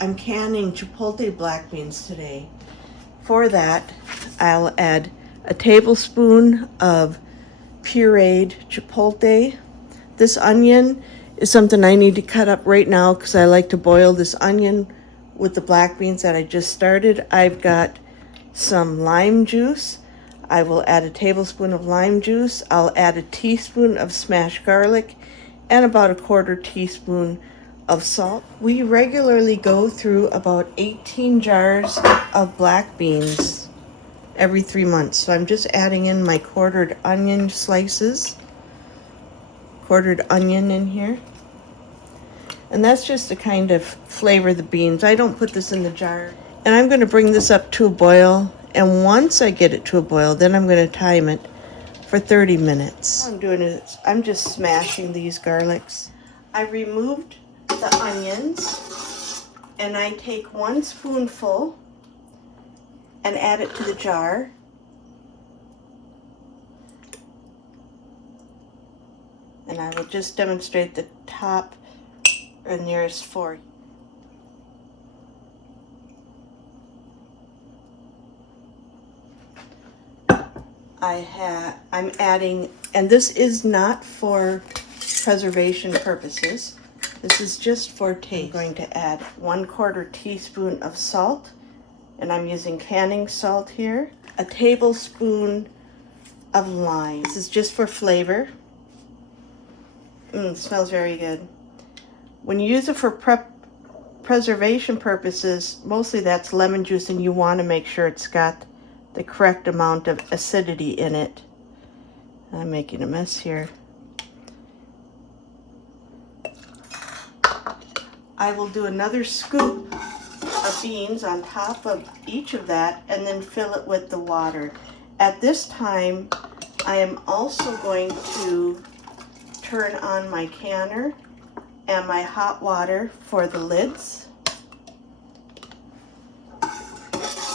I'm canning Chipotle black beans today. For that, I'll add a tablespoon of pureed Chipotle. This onion is something I need to cut up right now because I like to boil this onion with the black beans that I just started. I've got some lime juice. I will add a tablespoon of lime juice. I'll add a teaspoon of smashed garlic and about a quarter teaspoon of salt. We regularly go through about 18 jars of black beans every 3 months. So I'm just adding in my quartered onion slices, quartered onion in here. And that's just to kind of flavor the beans. I don't put this in the jar. And I'm going to bring this up to a boil. And once I get it to a boil, then I'm going to time it for 30 minutes. What I'm doing is I'm just smashing these garlics. I removed the onions and I take 1 spoonful and add it to the jar. And I will just demonstrate the top and nearest fork. I'm adding, and this is not for preservation purposes. This is just for taste. I'm going to add 1/4 teaspoon of salt, and I'm using canning salt here. A tablespoon of lime. This is just for flavor. It smells very good. When you use it for preservation purposes, mostly that's lemon juice, and you want to make sure it's got the correct amount of acidity in it. I'm making a mess here. I will do another scoop of beans on top of each of that and then fill it with the water. At this time, I am also going to turn on my canner and my hot water for the lids.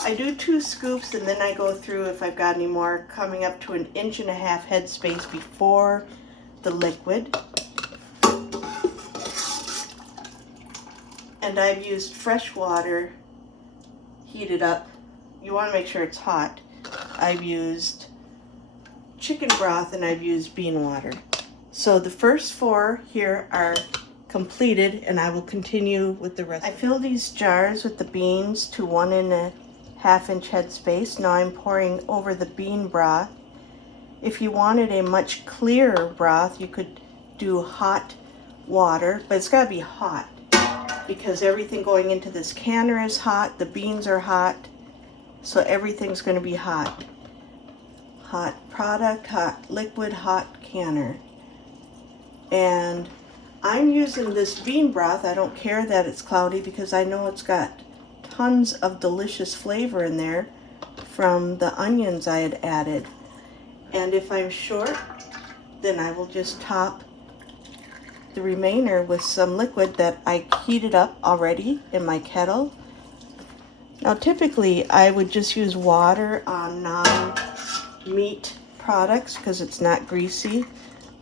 I do 2 scoops and then I go through if I've got any more, coming up to 1.5 inch headspace before the liquid. And I've used fresh water heated up. You want to make sure it's hot. I've used chicken broth and I've used bean water. So the first 4 here are completed and I will continue with the rest. I fill these jars with the beans to 1.5 inch headspace. Now I'm pouring over the bean broth. If you wanted a much clearer broth, you could do hot water, but it's got to be hot because everything going into this canner is hot, the beans are hot, so everything's going to be hot. Hot product, hot liquid, hot canner. And I'm using this bean broth. I don't care that it's cloudy because I know it's got tons of delicious flavor in there from the onions I had added. And if I'm short, then I will just top the remainder with some liquid that I heated up already in my kettle. Now typically I would just use water on non-meat products because it's not greasy,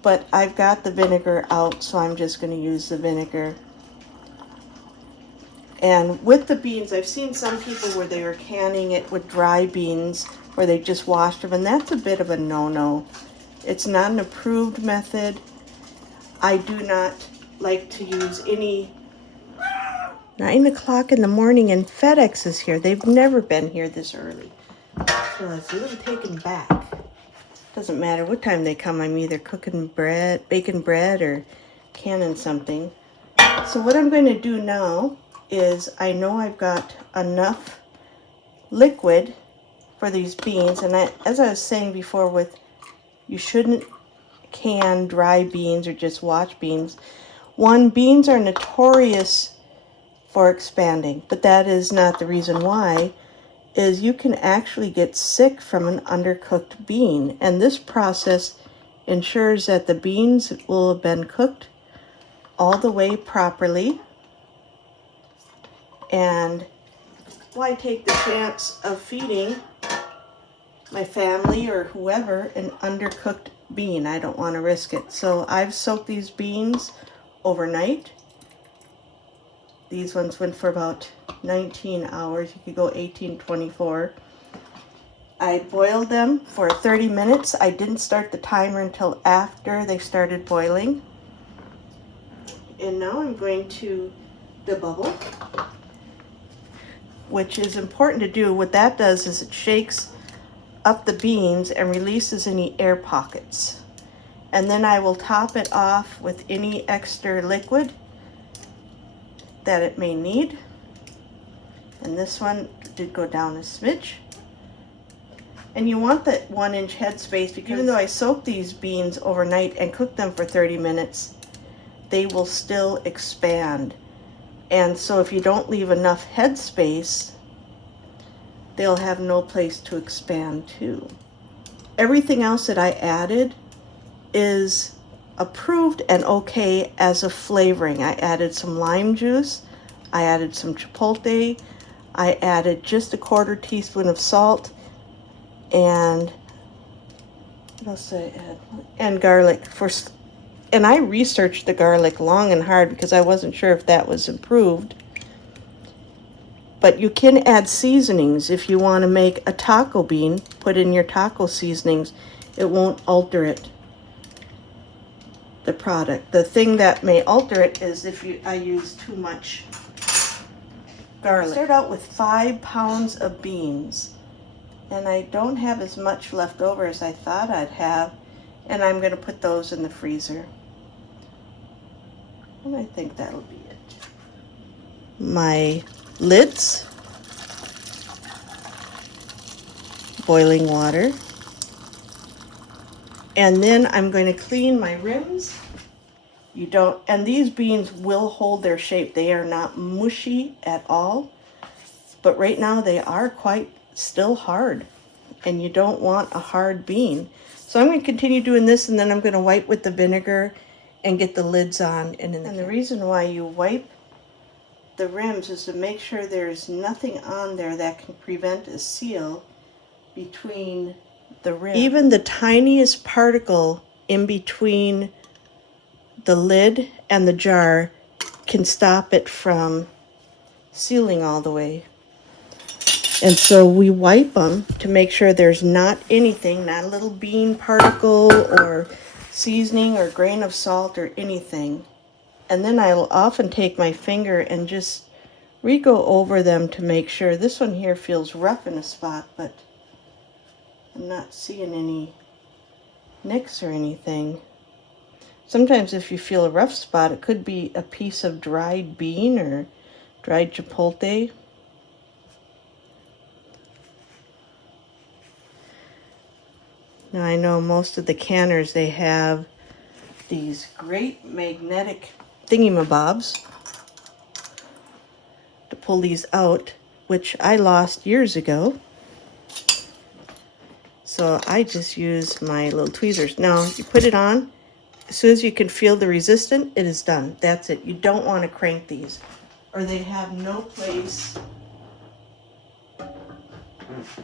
but I've got the vinegar out, so I'm just going to use the vinegar. And with the beans, I've seen some people where they were canning it with dry beans where they just washed them, and that's a bit of a no-no. It's not an approved method. I do not like to use any. 9 o'clock in the morning and FedEx is here. They've never been here this early. So it's a little taken back. Doesn't matter what time they come. I'm either cooking bread, baking bread, or canning something. So what I'm going to do now is I know I've got enough liquid for these beans, and as I was saying before, you shouldn't can dry beans or just wash beans. Beans are notorious for expanding, but that is not the reason why. Is you can actually get sick from an undercooked bean, and this process ensures that the beans will have been cooked all the way properly. And why take the chance of feeding my family or whoever an undercooked bean? I don't want to risk it. So I've soaked these beans overnight. These ones went for about 19 hours. You could go 18, 24. I boiled them for 30 minutes. I didn't start the timer until after they started boiling. And now I'm going to debubble, which is important to do. What that does is it shakes up the beans and releases any air pockets. And then I will top it off with any extra liquid that it may need. And this one did go down a smidge. And you want that 1-inch headspace, because even though I soaked these beans overnight and cooked them for 30 minutes, they will still expand. And so if you don't leave enough headspace, they'll have no place to expand to. Everything else that I added is approved and okay as a flavoring. I added some lime juice, I added some chipotle, I added just a 1/4 teaspoon of salt, and what else did I add? And garlic. And I researched the garlic long and hard because I wasn't sure if that was improved. But you can add seasonings if you want to make a taco bean. Put in your taco seasonings. It won't alter it, the product. The thing that may alter it is if I use too much garlic. I start out with 5 pounds of beans, and I don't have as much left over as I thought I'd have, and I'm going to put those in the freezer. And I think that'll be it. My lids, boiling water, and then I'm going to clean my rims. And these beans will hold their shape. They are not mushy at all, but right now they are quite still hard, and you don't want a hard bean. So I'm going to continue doing this, and then I'm going to wipe with the vinegar and get the lids on. And the reason why you wipe the rims is to make sure there's nothing on there that can prevent a seal between the rim. Even the tiniest particle in between the lid and the jar can stop it from sealing all the way. And so we wipe them to make sure there's not anything, not a little bean particle or seasoning or grain of salt or anything. And then I'll often take my finger and just re-go over them to make sure. This one here feels rough in a spot, but I'm not seeing any nicks or anything. Sometimes if you feel a rough spot, it could be a piece of dried bean or dried chipotle. Now I know most of the canners, they have these great magnetic thingamabobs to pull these out, which I lost years ago. So I just use my little tweezers. Now you put it on, as soon as you can feel the resistance, it is done. That's it. You don't want to crank these, or they have no place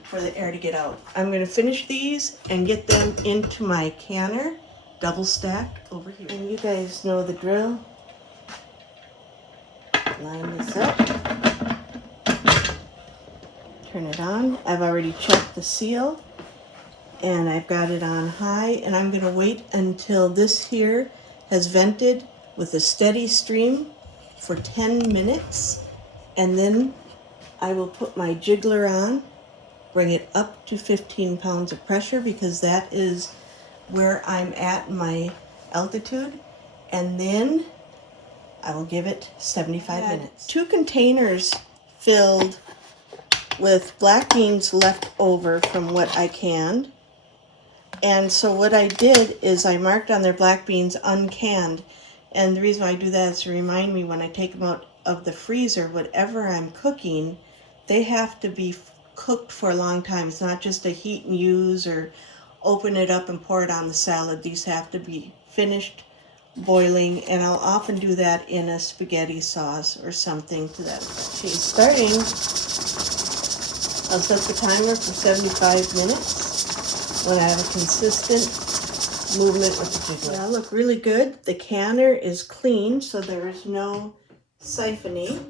for the air to get out. I'm going to finish these and get them into my canner, double stacked over here. And you guys know the drill. Line this up. Turn it on. I've already checked the seal, and I've got it on high, and I'm going to wait until this here has vented with a steady stream for 10 minutes, and then I will put my jiggler on, bring it up to 15 pounds of pressure, because that is where I'm at my altitude, and then I will give it 75 minutes. 2 containers filled with black beans left over from what I canned. And so what I did is I marked on their black beans uncanned. And the reason why I do that is to remind me when I take them out of the freezer, whatever I'm cooking, they have to be cooked for a long time. It's not just a heat and use or open it up and pour it on the salad. These have to be finished boiling, and I'll often do that in a spaghetti sauce or something to that. She's starting. I'll set the timer for 75 minutes when I have a consistent movement with the jiggler. That look really good. The canner is clean, so there is no siphoning.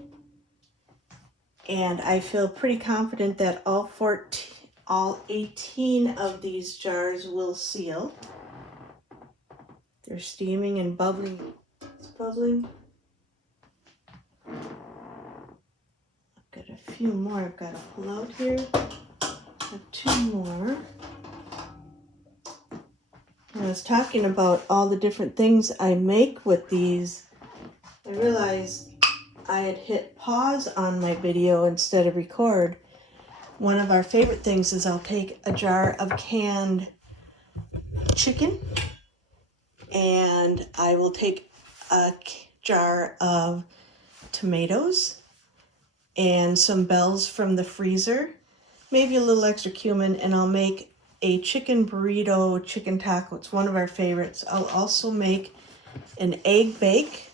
And I feel pretty confident that all 18 of these jars will seal. They're steaming and bubbling. It's bubbling. I've got a few more I've got to pull out here. I have 2 more. When I was talking about all the different things I make with these, I realized I had hit pause on my video instead of record. One of our favorite things is I'll take a jar of canned chicken and I will take a jar of tomatoes and some bells from the freezer, maybe a little extra cumin, and I'll make a chicken burrito, chicken taco. It's one of our favorites. I'll also make an egg bake,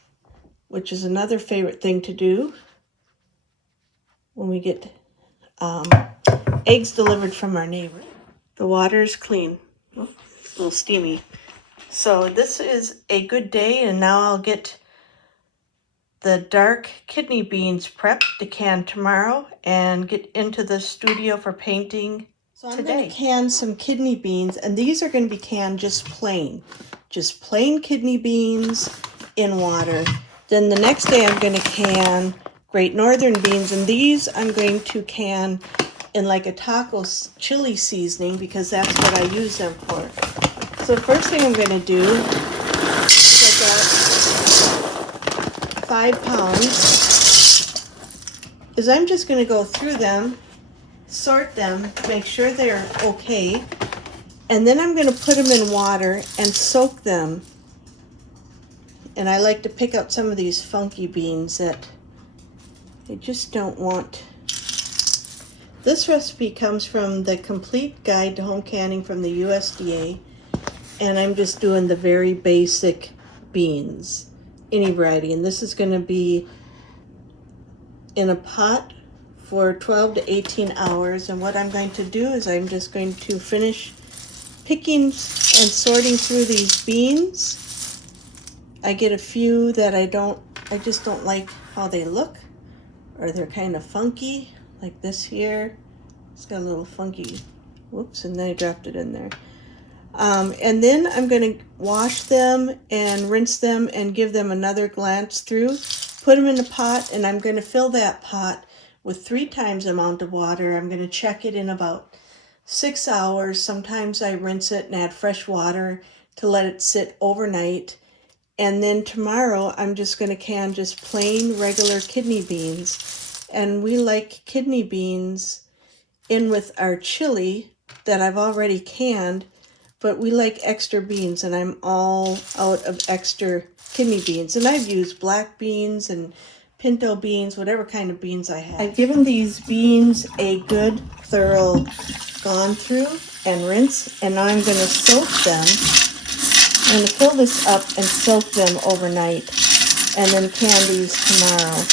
which is another favorite thing to do when we get eggs delivered from our neighbor. The water is clean. Oh, a little steamy. So this is a good day, and now I'll get the dark kidney beans prepped to can tomorrow and get into the studio for painting. So I'm going to can some kidney beans, and these are going to be canned just plain kidney beans in water. Then the next day I'm going to can Great Northern beans, and these I'm going to can in like a taco chili seasoning because that's what I use them for. So the first thing I'm going to do is I've got 5 pounds, is I'm just going to go through them, sort them, make sure they're okay, and then I'm going to put them in water and soak them. And I like to pick out some of these funky beans that I just don't want. This recipe comes from the Complete Guide to Home Canning from the USDA, and I'm just doing the very basic beans, any variety. And this is going to be in a pot for 12 to 18 hours. And what I'm going to do is I'm just going to finish picking and sorting through these beans. I get a few that I just don't like how they look, or they're kind of funky. Like this here, it's got a little funky, whoops, and then I dropped it in there. And then I'm going to wash them and rinse them and give them another glance through, put them in a pot, and I'm going to fill that pot with 3 times the amount of water. I'm going to check it in about 6 hours. Sometimes I rinse it and add fresh water to let it sit overnight. And then tomorrow I'm just going to can just plain regular kidney beans. And we like kidney beans in with our chili that I've already canned, but we like extra beans, and I'm all out of extra kidney beans. And I've used black beans and pinto beans, whatever kind of beans I have. I've given these beans a good thorough gone through and rinse, and now I'm going to soak them. I'm going to fill this up and soak them overnight and then can these tomorrow.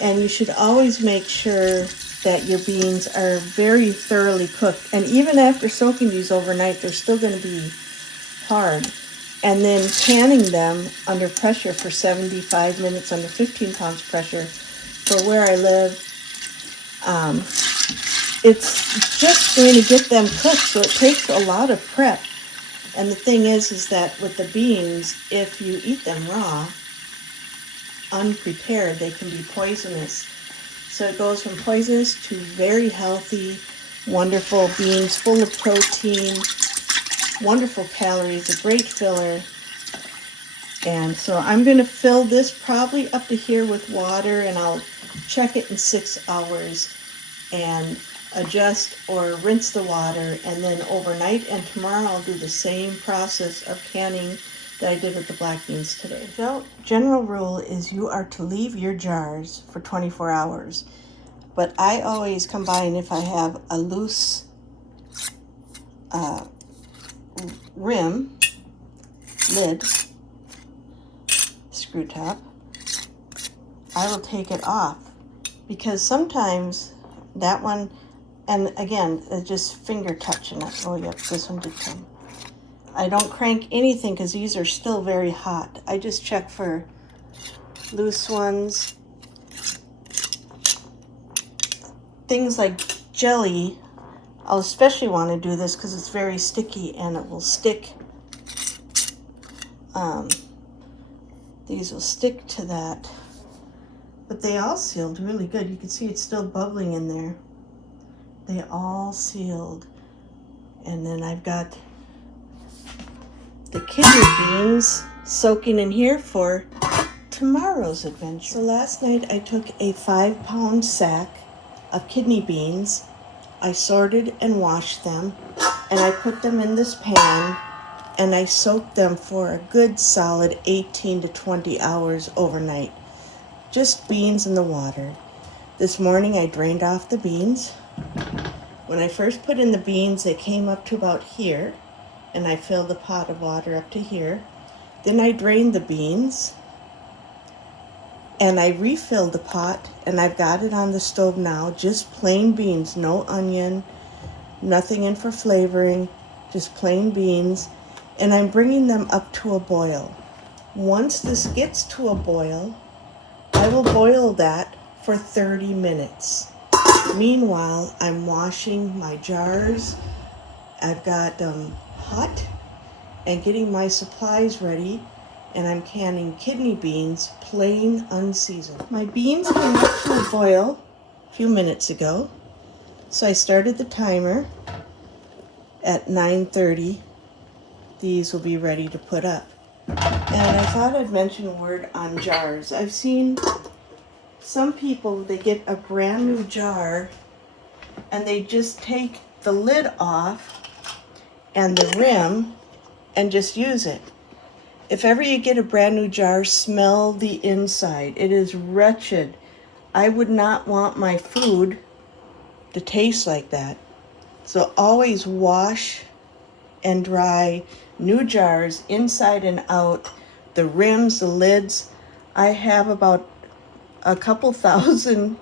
And you should always make sure that your beans are very thoroughly cooked. And even after soaking these overnight, they're still going to be hard. And then canning them under pressure for 75 minutes under 15 pounds pressure. For where I live, it's just going to get them cooked, so it takes a lot of prep. And the thing is that with the beans, if you eat them raw, unprepared, they can be poisonous. So it goes from poisonous to very healthy, wonderful beans, full of protein, wonderful calories, a great filler. And so I'm going to fill this probably up to here with water, and I'll check it in 6 hours and adjust or rinse the water, and then overnight, and tomorrow I'll do the same process of canning that I did with the black beans today. So, general rule is you are to leave your jars for 24 hours. But I always combine, if I have a loose lid, screw top, I will take it off. Because sometimes that one, and again, it's just finger touching it. Oh, yep, this one did come. I don't crank anything because these are still very hot. I just check for loose ones. things like jelly, I'll especially want to do this because it's very sticky and it will stick. These will stick to that. But they all sealed really good. You can see it's still bubbling in there. They all sealed. And then I've got the kidney beans soaking in here for tomorrow's adventure. So last night I took a 5-pound sack of kidney beans. I sorted and washed them, and I put them in this pan, and I soaked them for a good solid 18 to 20 hours overnight. Just beans in the water. This morning I drained off the beans. When I first put in the beans, they came up to about here, and I filled the pot of water up to here. Then I drained the beans, and I refilled the pot, and I've got it on the stove now, just plain beans, no onion, nothing in for flavoring, just plain beans, and I'm bringing them up to a boil. Once this gets to a boil, I will boil that for 30 minutes. Meanwhile, I'm washing my jars. I've got them hot and getting my supplies ready, and I'm canning kidney beans, plain unseasoned. My beans came up to a boil a few minutes ago, so I started the timer at 9:30. These will be ready to put up. And I thought I'd mention a word on jars. I've seen some people, they get a brand new jar and they just take the lid off and the rim and just use it. If ever you get a brand new jar, smell the inside. It is wretched. I would not want my food to taste like that. So always wash and dry new jars inside and out, the rims, the lids. I have about a couple thousand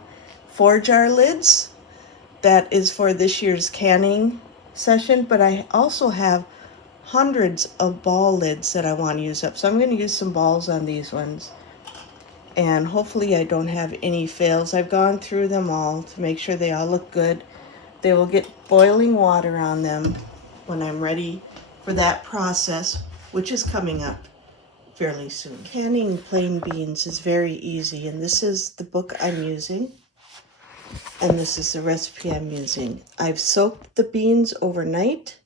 4-jar lids. That is for this year's canning session, but I also have hundreds of ball lids that I want to use up. So I'm going to use some balls on these ones. And hopefully I don't have any fails. I've gone through them all to make sure they all look good. They will get boiling water on them when I'm ready for that process, which is coming up fairly soon. Canning plain beans is very easy, and this is the book I'm using, and this is the recipe I'm using. I've soaked the beans overnight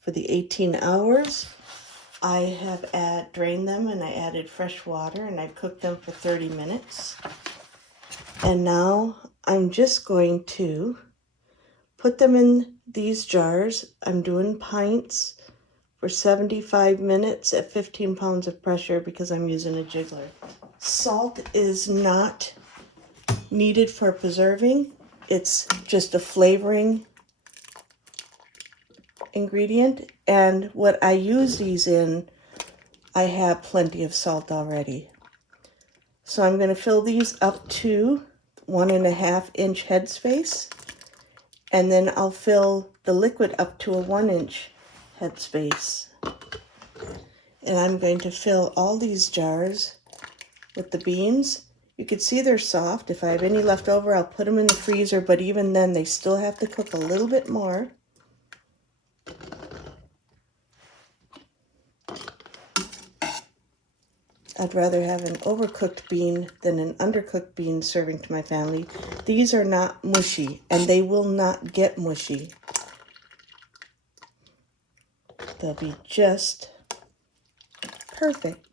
for the 18 hours. I have drained them, and I added fresh water, and I've cooked them for 30 minutes. And now I'm just going to put them in these jars. I'm doing pints for 75 minutes at 15 pounds of pressure because I'm using a jiggler. Salt is not needed for preserving. It's just a flavoring ingredient. And what I use these in, I have plenty of salt already. So I'm going to fill these up to 1.5 inch headspace. And then I'll fill the liquid up to a 1 inch headspace. And I'm going to fill all these jars with the beans. You can see they're soft. If I have any left over, I'll put them in the freezer, but even then they still have to cook a little bit more. I'd rather have an overcooked bean than an undercooked bean serving to my family. These are not mushy, and they will not get mushy. They'll be just perfect.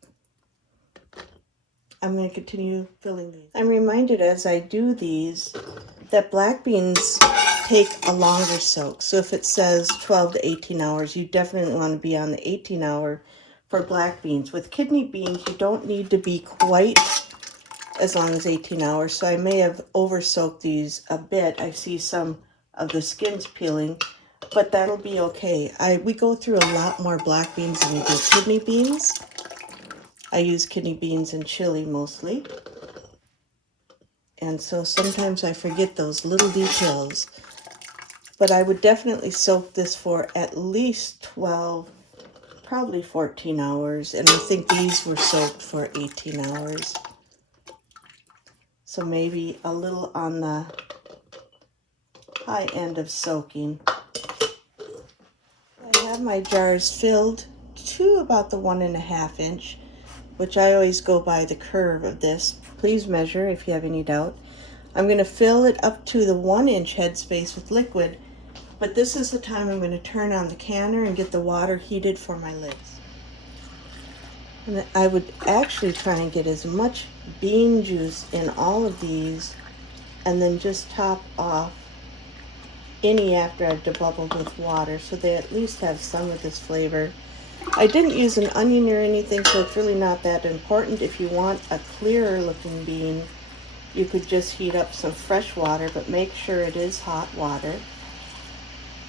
I'm going to continue filling these. I'm reminded as I do these that black beans take a longer soak. So if it says 12 to 18 hours, you definitely want to be on the 18 hour for black beans. With kidney beans, you don't need to be quite as long as 18 hours. So I may have over soaked these a bit. I see some of the skins peeling, but that'll be okay. We go through a lot more black beans than we do kidney beans. I use kidney beans and chili mostly. And so sometimes I forget those little details. But I would definitely soak this for at least 12, probably 14 hours. And I think these were soaked for 18 hours. So maybe a little on the high end of soaking. I have my jars filled to about the 1.5 inch, which I always go by the curve of this. Please measure if you have any doubt. I'm going to fill it up to the 1 inch headspace with liquid, but this is the time I'm going to turn on the canner and get the water heated for my lids. And I would actually try and get as much bean juice in all of these and then just top off any after I've debubbled with water so they at least have some of this flavor. I didn't use an onion or anything, so it's really not that important. If you want a clearer looking bean, you could just heat up some fresh water, but make sure it is hot water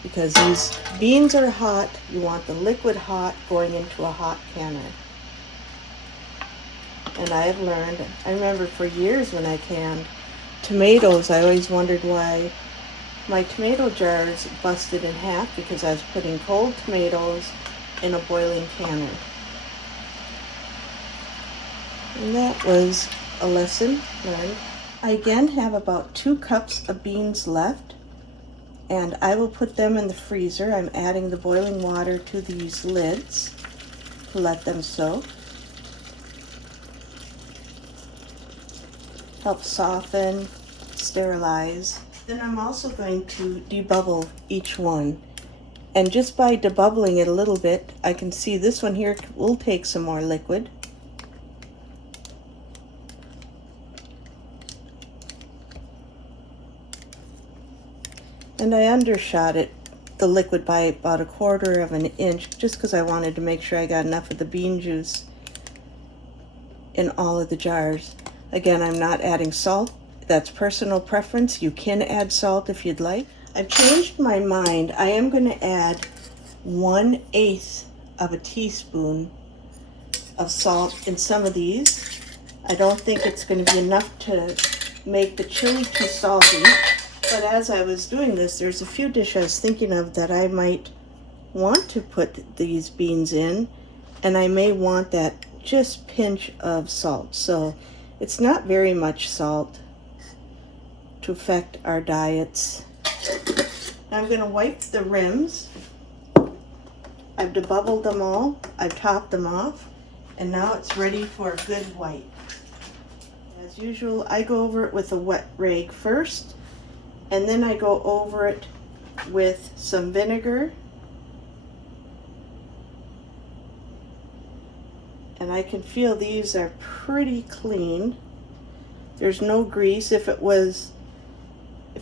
because these beans are hot. You want the liquid hot going into a hot canner. And I've learned, I remember for years when I canned tomatoes, I always wondered why my tomato jars busted in half because I was putting cold tomatoes in a boiling canner. And that was a lesson learned. I again have about 2 cups of beans left, and I will put them in the freezer. I'm adding the boiling water to these lids to let them soak. Help soften, sterilize. Then I'm also going to debubble each one. And just by debubbling it a little bit, I can see this one here will take some more liquid. And I undershot it, the liquid, by about 1/4 inch, just because I wanted to make sure I got enough of the bean juice in all of the jars. Again, I'm not adding salt. That's personal preference. You can add salt if you'd like. I've changed my mind. I am going to add 1/8 of a teaspoon of salt in some of these. I don't think it's going to be enough to make the chili too salty. But as I was doing this, there's a few dishes I was thinking of that I might want to put these beans in, and I may want that just pinch of salt. So it's not very much salt to affect our diets. I'm going to wipe the rims. I've debubbled them all. I've topped them off. And now it's ready for a good wipe. As usual, I go over it with a wet rag first, and then I go over it with some vinegar. And I can feel these are pretty clean. There's no grease. If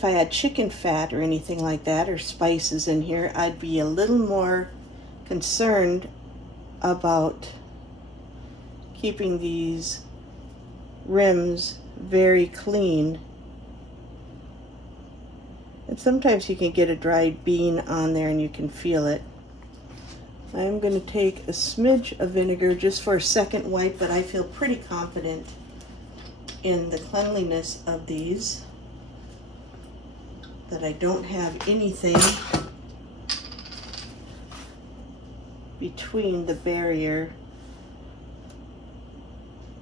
I had chicken fat or anything like that, or spices in here, I'd be a little more concerned about keeping these rims very clean. And sometimes you can get a dried bean on there and you can feel it. I'm going to take a smidge of vinegar just for a second wipe, but I feel pretty confident in the cleanliness of these, that I don't have anything between the barrier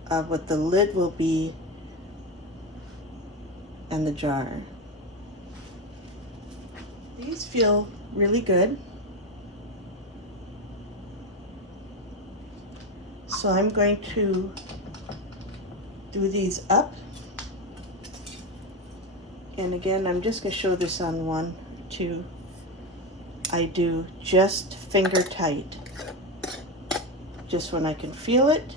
of what the lid will be and the jar. These feel really good. So I'm going to do these up. And again, I'm just going to show this on 1, 2. I do just finger tight. Just when I can feel it.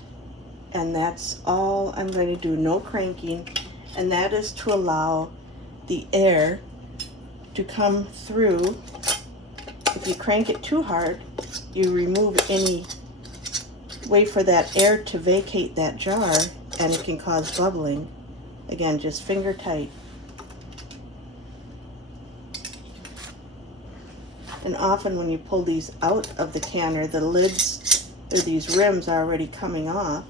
And that's all I'm going to do, no cranking. And that is to allow the air to come through. If you crank it too hard, you remove any way for that air to vacate that jar, and it can cause bubbling. Again, just finger tight. And often when you pull these out of the canner, the lids, or these rims, are already coming off.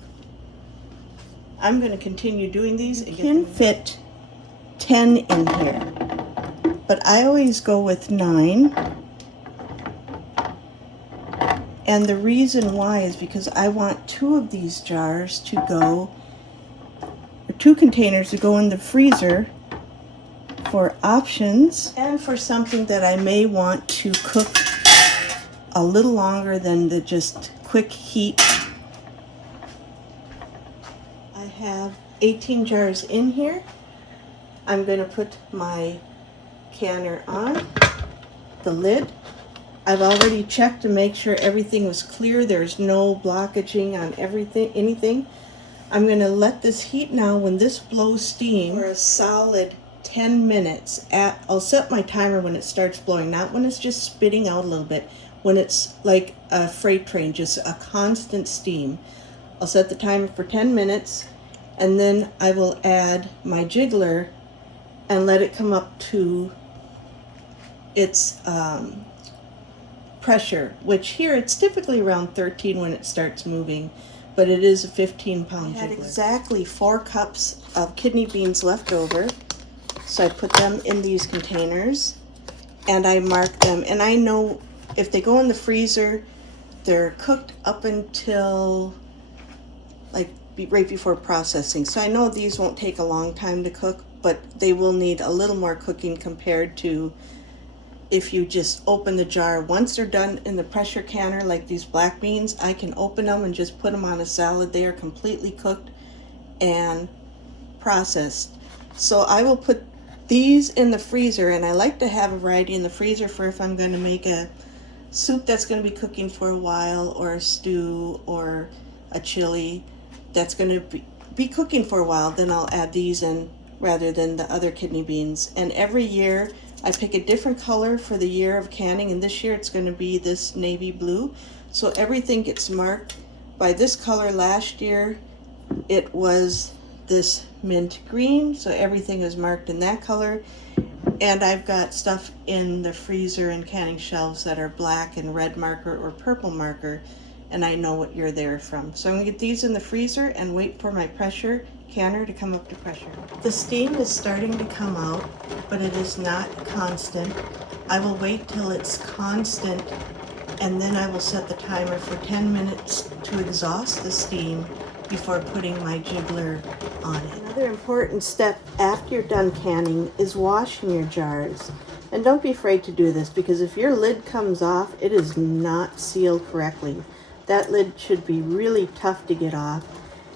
I'm going to continue doing these. You can fit 10 in here, but I always go with 9. And the reason why is because I want 2 of these jars to go, or 2 containers to go in the freezer for options and for something that I may want to cook a little longer than the just quick heat, I have 18 jars in here. I'm going to put my canner on, the lid. I've already checked to make sure everything was clear. There's no blockaging on anything. I'm going to let this heat now. When this blows steam for a solid 10 minutes. I'll set my timer when it starts blowing, not when it's just spitting out a little bit. When it's like a freight train, just a constant steam. I'll set the timer for 10 minutes, and then I will add my jiggler and let it come up to its pressure, which here it's typically around 13 when it starts moving, but it is a 15-pound jiggler. I had exactly 4 cups of kidney beans left over, so I put them in these containers and I mark them, and I know if they go in the freezer, they're cooked up until like right before processing. So I know these won't take a long time to cook, but they will need a little more cooking compared to if you just open the jar. Once they're done in the pressure canner, like these black beans, I can open them and just put them on a salad. They are completely cooked and processed. So I will put these in the freezer, and I like to have a variety in the freezer for if I'm going to make a soup that's going to be cooking for a while, or a stew, or a chili that's going to be cooking for a while. Then I'll add these in rather than the other kidney beans. And every year I pick a different color for the year of canning, and this year it's going to be this navy blue. So everything gets marked by this color. Last year it was this mint green, so everything is marked in that color. And I've got stuff in the freezer and canning shelves that are black and red marker or purple marker, and I know what year they're from. So I'm going to get these in the freezer and wait for my pressure canner to come up to pressure. The steam is starting to come out, but it is not constant. I will wait till it's constant, and then I will set the timer for 10 minutes to exhaust the steam before putting my jiggler on it. Another important step after you're done canning is washing your jars. And don't be afraid to do this, because if your lid comes off, it is not sealed correctly. That lid should be really tough to get off.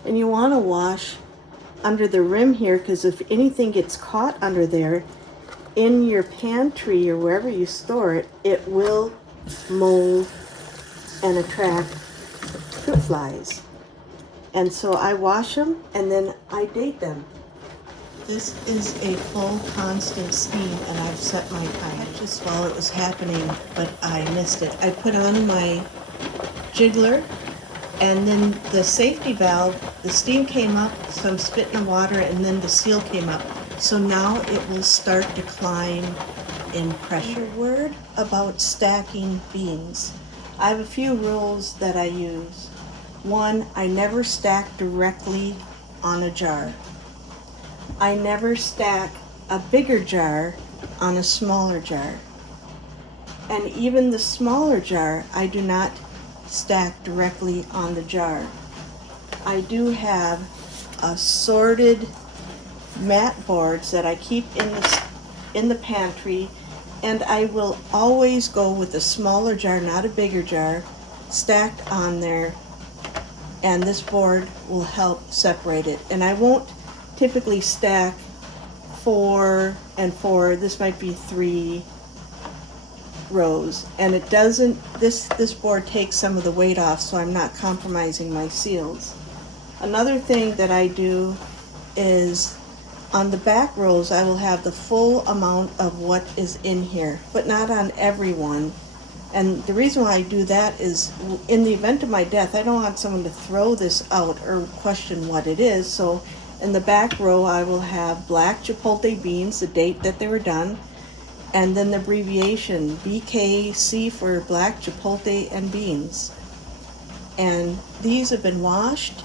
And you want to wash under the rim here, because if anything gets caught under there in your pantry or wherever you store it, it will mold and attract fruit flies. And so I wash them and then I date them. This is a full constant steam, and I've set my timer just while it was happening, but I missed it. I put on my jiggler, and then the safety valve, the steam came up, so I'm spitting the water, and then the seal came up. So now it will start to climb in pressure. A word about stacking beans. I have a few rules that I use. 1, I never stack directly on a jar. I never stack a bigger jar on a smaller jar. And even the smaller jar, I do not stack directly on the jar. I do have assorted mat boards that I keep in the pantry, and I will always go with a smaller jar, not a bigger jar, stacked on there. And this board will help separate it. And I won't typically stack 4 and 4. This might be 3 rows. And it doesn't, this board takes some of the weight off, so I'm not compromising my seals. Another thing that I do is on the back rows, I will have the full amount of what is in here, but not on every one. And the reason why I do that is, in the event of my death, I don't want someone to throw this out or question what it is. So in the back row, I will have black Chipotle beans, the date that they were done, and then the abbreviation BKC for black Chipotle and beans. And these have been washed,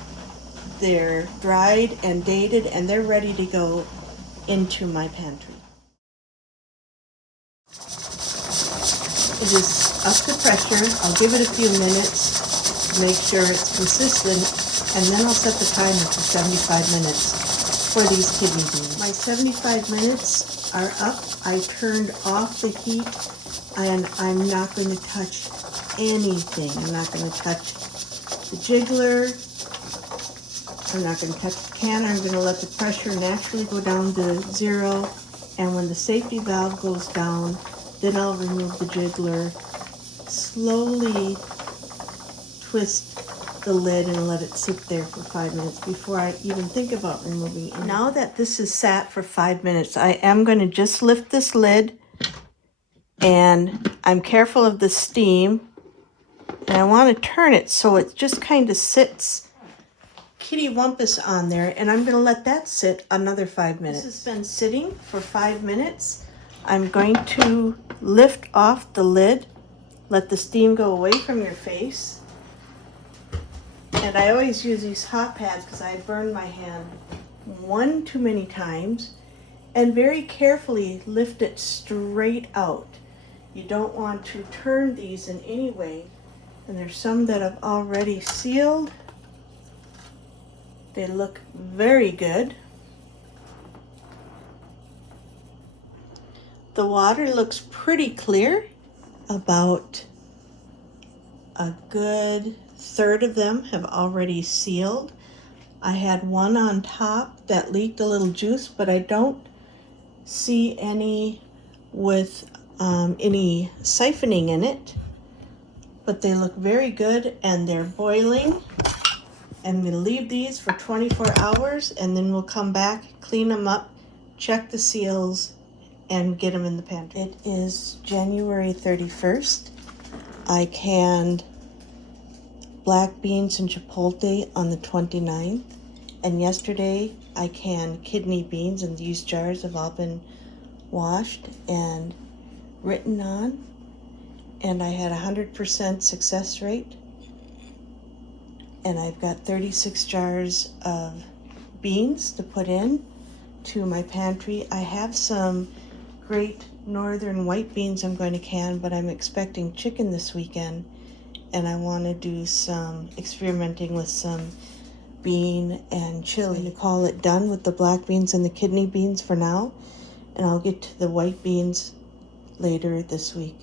they're dried and dated, and they're ready to go into my pantry. It is up to pressure. I'll give it a few minutes to make sure it's consistent, and then I'll set the timer for 75 minutes for these kidney beans. My My 75 minutes are up. I turned off the heat and I'm not going to touch anything. I'm not going to touch the jiggler. I'm not going to touch the can. I'm going to let the pressure naturally go down to 0. And when the safety valve goes down, then I'll remove the jiggler, slowly twist the lid and let it sit there for 5 minutes before I even think about removing it. Now that this is sat for 5 minutes, I am going to just lift this lid, and I'm careful of the steam, and I want to turn it so it just kind of sits kitty wumpus on there, and I'm going to let that sit another 5 minutes. This has been sitting for 5 minutes. I'm going to lift off the lid, let the steam go away from your face. And I always use these hot pads because I burned my hand one too many times. And very carefully lift it straight out. You don't want to turn these in any way. And there's some that have already sealed. They look very good. The water looks pretty clear. About a good third of them have already sealed. I had one on top that leaked a little juice, but I don't see any with any siphoning in it. But they look very good and they're boiling. And we'll leave these for 24 hours and then we'll come back, clean them up, check the seals, and get them in the pantry. It is January 31st. I canned black beans and chipotle on the 29th. And yesterday I canned kidney beans, and these jars have all been washed and written on. And I had 100% success rate. And I've got 36 jars of beans to put in to my pantry. I have some great northern white beans I'm going to can, but I'm expecting chicken this weekend. And I want to do some experimenting with some bean and chili. I'm going to call it done with the black beans and the kidney beans for now. And I'll get to the white beans later this week.